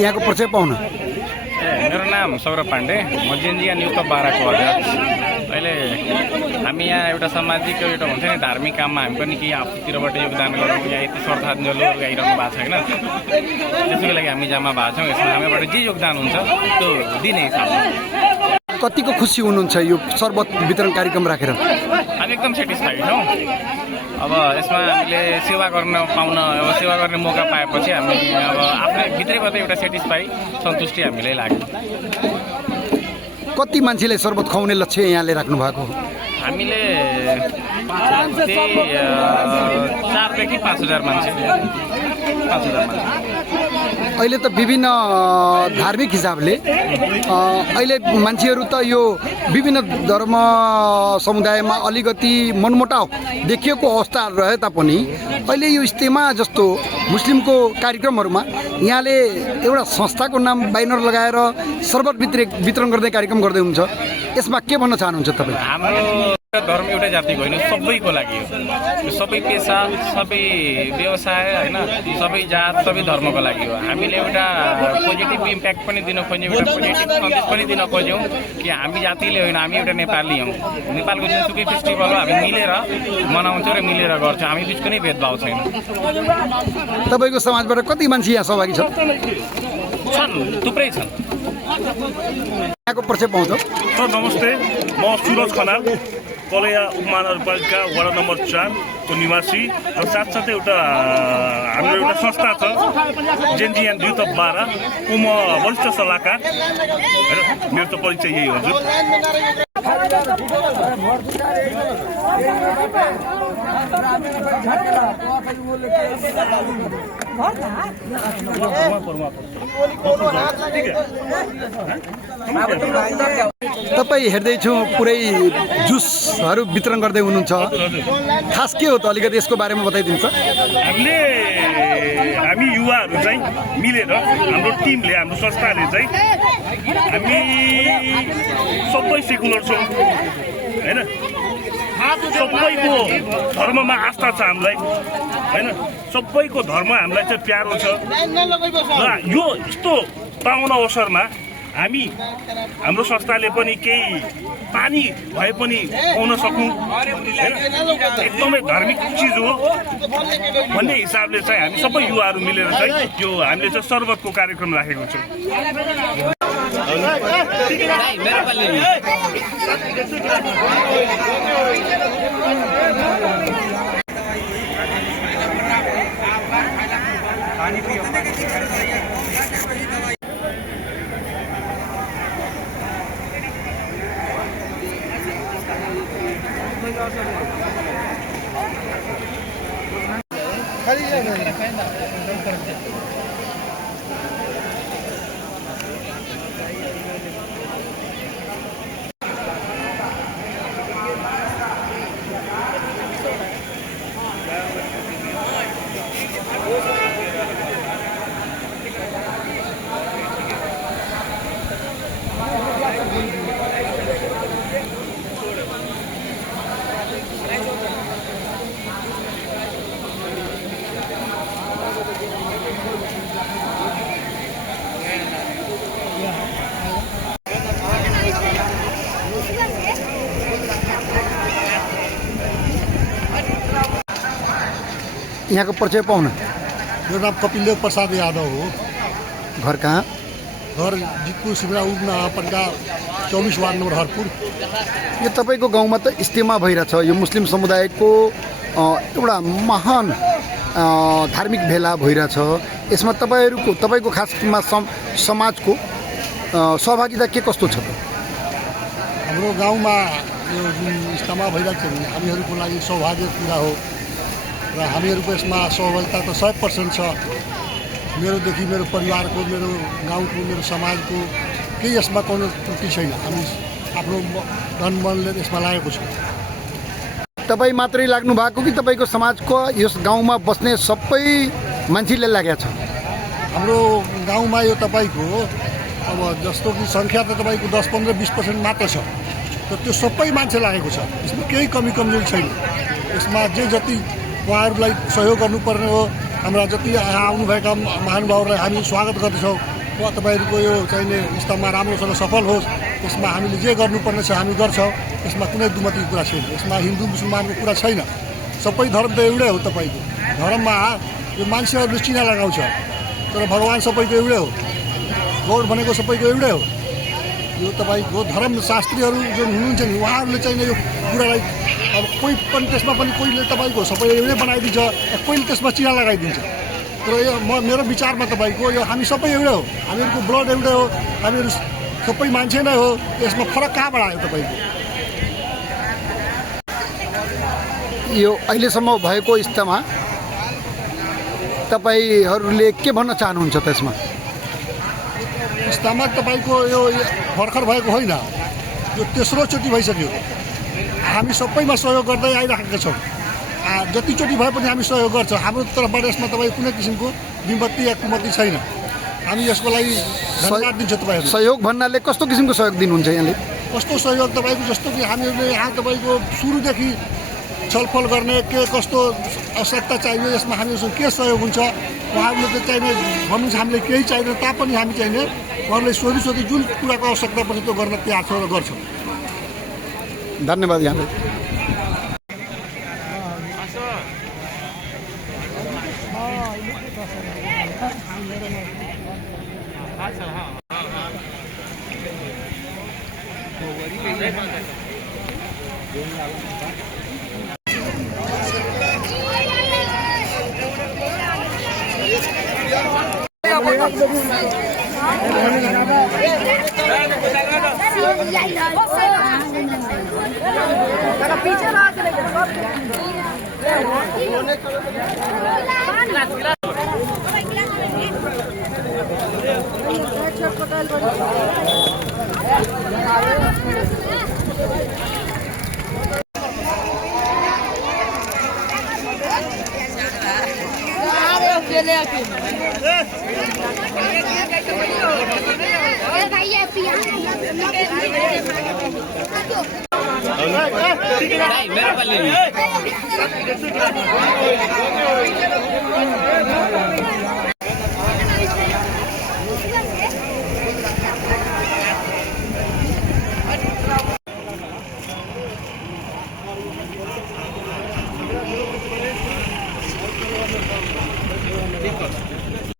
यहाँको परिचय पाउन। मेरो नाम सौरभ पाण्डे, म जेनजिया न्युज अफ बाराको अध्यक्ष। अहिले हामी यहाँ एउटा सामाजिक एउटा हुन्छ नि धार्मिक काममा हामी पनि केही आफूतिरबाट योगदान गरौँ। यहाँ यति श्रद्धाञ्जलीहरू गाइरहनु भएको छ होइन, त्यसैको लागि हामी जम्मा भएको छौँ। यसमा हामीबाट जे योगदान हुन्छ त्यो दिने हिसाबमा। कतिको खुसी हुनुहुन्छ यो शरबत वितरण कार्यक्रम राखेर? हामी एकदम सेटिस्फाइड छौँ। अब यसमा हामीले सेवा गर्न पाउन, अब सेवा गर्ने मौका पाएपछि हामी अब आफ्नै भित्रैबाट एउटा सेटिस्फाई सन्तुष्टि हामीलाई लाग्यो। कति मान्छेलाई शरबत खुवाउने लक्ष्य यहाँले राख्नु भएको? हामीले 4 देखि 5,000 मान्छे। अहिले त विभिन्न धार्मिक हिसाबले अहिले मान्छेहरू त यो विभिन्न धर्म समुदायमा अलिकति मनमुटाव देखिएको अवस्था रहे तापनि अहिले यो इस्तेमा जस्तो मुस्लिमको कार्यक्रमहरूमा यहाँले एउटा संस्थाको नाम ब्यानर लगाएर शरबत वितरण गर्ने कार्यक्रम गर्दै हुनुहुन्छ। यसमा के भन्न चाहनुहुन्छ तपाईँ? हाम्रो धर्म एउटै जातिको होइन, सबैको लागि हो। सबै पेसा, सबै व्यवसाय होइन, सबै जात, सबै धर्मको लागि हो। हामीले एउटा पोजिटिभ इम्प्याक्ट पनि दिन खोज्यौँ, एउटा पोजिटिभ सन्देश पनि दिन खोज्यौँ कि हामी जातिले होइन, हामी एउटा नेपाली हौँ। नेपालको जुनसुकै फेस्टिभल हो हामी मिलेर मनाउँछौँ र मिलेर गर्छौँ। हामी बिच कुनै भेदभाव छैन। तपाईँको समाजबाट कति मान्छे यहाँ सहभागी छन्? थुप्रै छन्। यहाँको परिचय पाउँछ? सर नमस्ते, म सुरज खनाल, कलैया उपमहानगरपालिका वडा नम्बर 4 को निवासी र साथसाथै एउटा हाम्रो एउटा संस्था छ जेनजिया न्युज अफ बारा को म वरिष्ठ सल्लाहकार। मेरो त परिचय यही हजुर। तपाईँ हेर्दैछु पुरै जुसहरू वितरण गर्दै हुनुहुन्छ, खास के हो त अलिकति यसको बारेमा बताइदिन्छ? हामी युवाहरू चाहिँ मिलेर हाम्रो टिमले, हाम्रो संस्थाले चाहिँ हामी सबै सेकुलर छौँ होइन, सबैको धर्ममा आस्था छ हामीलाई होइन, सबैको धर्म हामीलाई चाहिँ प्यारो छ। र यो यस्तो पाउन अवसरमा हामी हाम्रो संस्थाले पनि केही पानी भए पनि पाउन सकौँ होइन, एकदमै धार्मिक चिज हो भन्ने हिसाबले चाहिँ हामी सबै युवाहरू मिलेर चाहिँ यो हामीले चाहिँ शरबतको कार्यक्रम राखेको छौँ। यहाँको परिचय पाउन। मेरो नाम कपिलदेव प्रसाद यादव हो। घर कहाँ? घर जितपुर सिमरा उपमहानगरपालिका 24 वार्ड नम्बर हरपुर। यो तपाईँको गाउँमा त इस्तेमा भइरहेछ, यो मुस्लिम समुदायको एउटा महान धार्मिक भेला भइरहेछ। यसमा तपाईँको खासमा समाजको सहभागिता के कस्तो छ त? हाम्रो गाउँमा यो जुन इस्तेमा भइरहेको छ हामीहरूको लागि सौभाग्य कुरा हो र हामीहरूको यसमा सहभागिता त 100% छ। मेरोदेखि मेरो परिवारको, मेरो गाउँको, मेरो समाजको केही यसमा कुनै त्रुटि छैन। हामी आफ्नो धन मनले यसमा लागेको छौँ। तपाईँ मात्रै लाग्नु भएको कि तपाईँको समाजको यस गाउँमा बस्ने सबै मान्छेले लागेको छ? हाम्रो गाउँमा यो तपाईँको अब जस्तो कि सङ्ख्या त तपाईँको 10-15-20% मात्र छ, तर त्यो सबै मान्छे लागेको छ। यसमा केही कमी कमजोरी छैन। यसमा जे जति उहाँहरूलाई सहयोग गर्नुपर्ने हो, हाम्रा जति यहाँ आउनुभएका महानुभावहरूलाई हामी स्वागत गर्दछौँ। तपाईँहरूको यो चाहिने इस्तामा राम्रोसँग सफल होस्, यसमा हामीले जे गर्नुपर्ने छ हामी गर्छौँ। यसमा कुनै दुमतीको कुरा छैन। यसमा हिन्दू मुसलमानको कुरा छैन। सबै धर्म त एउटै हो। तपाईँको धर्ममा यो मान्छेहरूले चिना लगाउँछ, तर भगवान् सबैको एउटै हो। गौड भनेको सबैको एउटै हो। यो तपाईँको धर्मशास्त्रीहरू जुन हुनुहुन्छ नि, उहाँहरूले चाहिँ यो कुरालाई अब कोही पनि त्यसमा पनि कोहीले तपाईँको सबै एउटै बनाइदिन्छ, कोहीले त्यसमा चिना लगाइदिन्छ। तर यो मेरो विचारमा तपाईँको यो हामी सबै एउटै हो। हामीहरूको ब्लड एउटै हो। हामीहरू सबै मान्छे नै हो। यसमा फरक कहाँबाट आयो तपाईँको? यो अहिलेसम्म भएको इस्तामा तपाईँहरूले के भन्न चाहनुहुन्छ त्यसमा? इस्तामा तपाईँको यो भर्खर भएको होइन, यो तेस्रोचोटि भइसक्यो। हामी सबैमा सहयोग गर्दै आइराखेका छौँ। जतिचोटि भए पनि हामी सहयोग गर्छौँ। हाम्रो तर्फबाट यसमा तपाईँ कुनै किसिमको विमति या कुमति छैन। हामी यसको लागि धन्यवाद दिन्छौँ तपाईँहरू। सहयोग भन्नाले कस्तो किसिमको सहयोग दिनुहुन्छ यहाँले? कस्तो सहयोग तपाईँको, जस्तो कि हामीहरूले यहाँ तपाईँको सुरुदेखि छलफल गर्ने के कस्तो आवश्यकता चाहियो, यसमा हामीहरूसँग के सहयोग हुन्छ, उहाँहरूले त चाहिने भन्नुहुन्छ हामीले केही चाहिँदैन तापनि हामी चाहिने उहाँहरूले सोधी जुन कुराको आवश्यकता पर्छ त्यो गर्न तयार छौँ र गर्छौँ। धन्यवाद यहाँले। मेरो